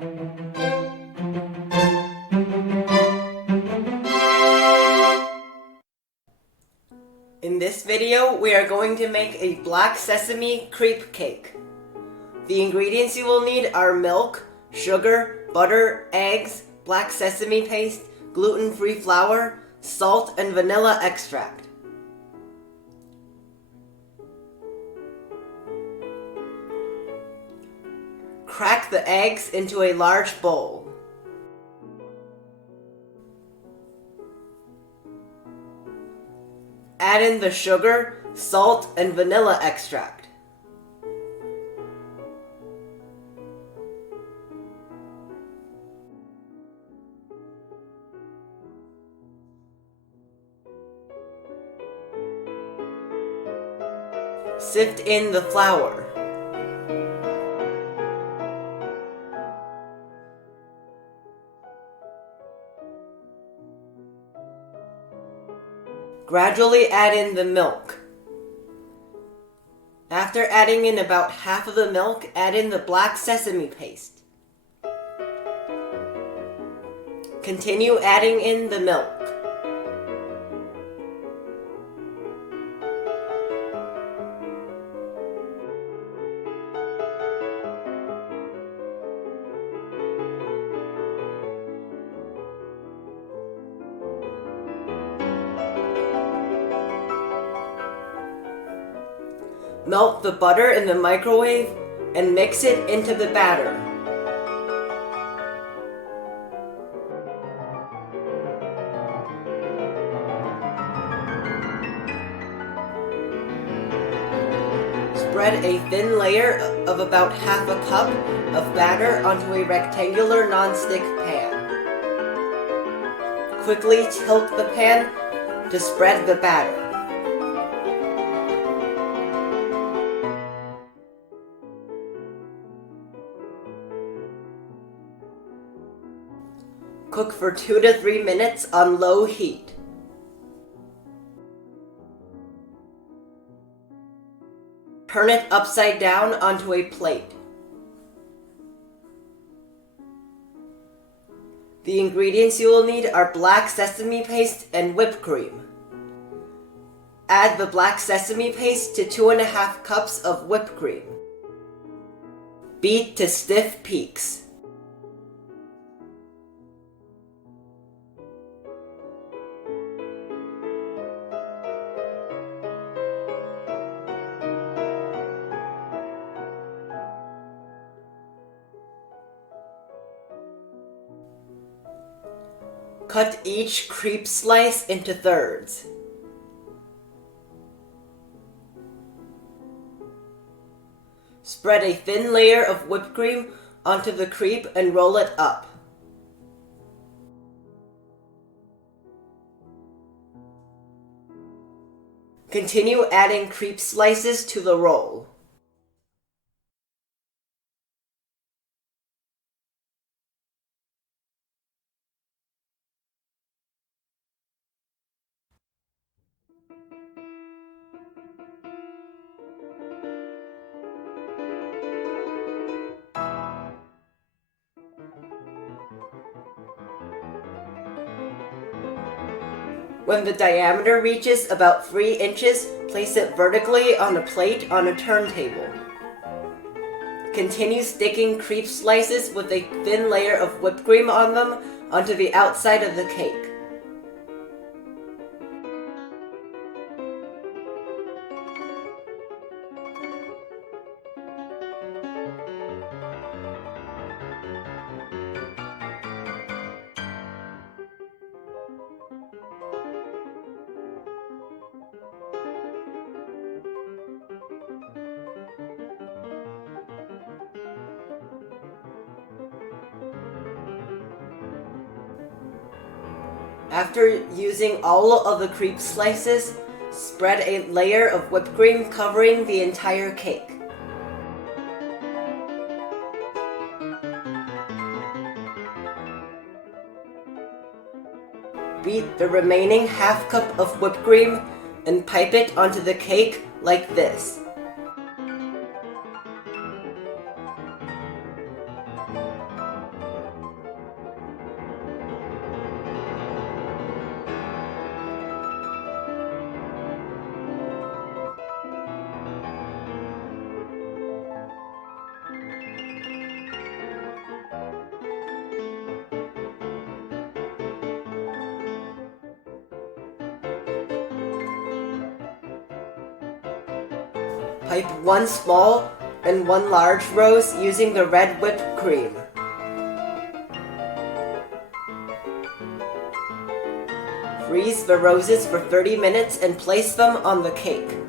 In this video, we are going to make a black sesame crepe cake. The ingredients you will need are milk, sugar, butter, eggs, black sesame paste, gluten-free flour, salt, and vanilla extract. Crack the eggs into a large bowl. Add in the sugar, salt, and vanilla extract. Sift in the flour. Gradually add in the milk. After adding in about half of the milk, add in the black sesame paste. Continue adding in the milk. Melt the butter in the microwave and mix it into the batter. Spread a thin layer of about half a cup of batter onto a rectangular nonstick pan. Quickly tilt the pan to spread the batter. Cook for 2 to 3 minutes on low heat. Turn it upside down onto a plate. The ingredients you will need are black sesame paste and whipped cream. Add the black sesame paste to 2.5 cups of whipped cream. Beat to stiff peaks. Cut each crepe slice into thirds. Spread a thin layer of whipped cream onto the crepe and roll it up. Continue adding crepe slices to the roll. When the diameter reaches about 3 inches, place it vertically on a plate on a turntable. Continue sticking crepe slices with a thin layer of whipped cream on them onto the outside of the cake. After using all of the crepe slices, spread a layer of whipped cream covering the entire cake. Beat the remaining half cup of whipped cream and pipe it onto the cake like this. Pipe 1 small and 1 large rose using the red whipped cream. Freeze the roses for 30 minutes and place them on the cake.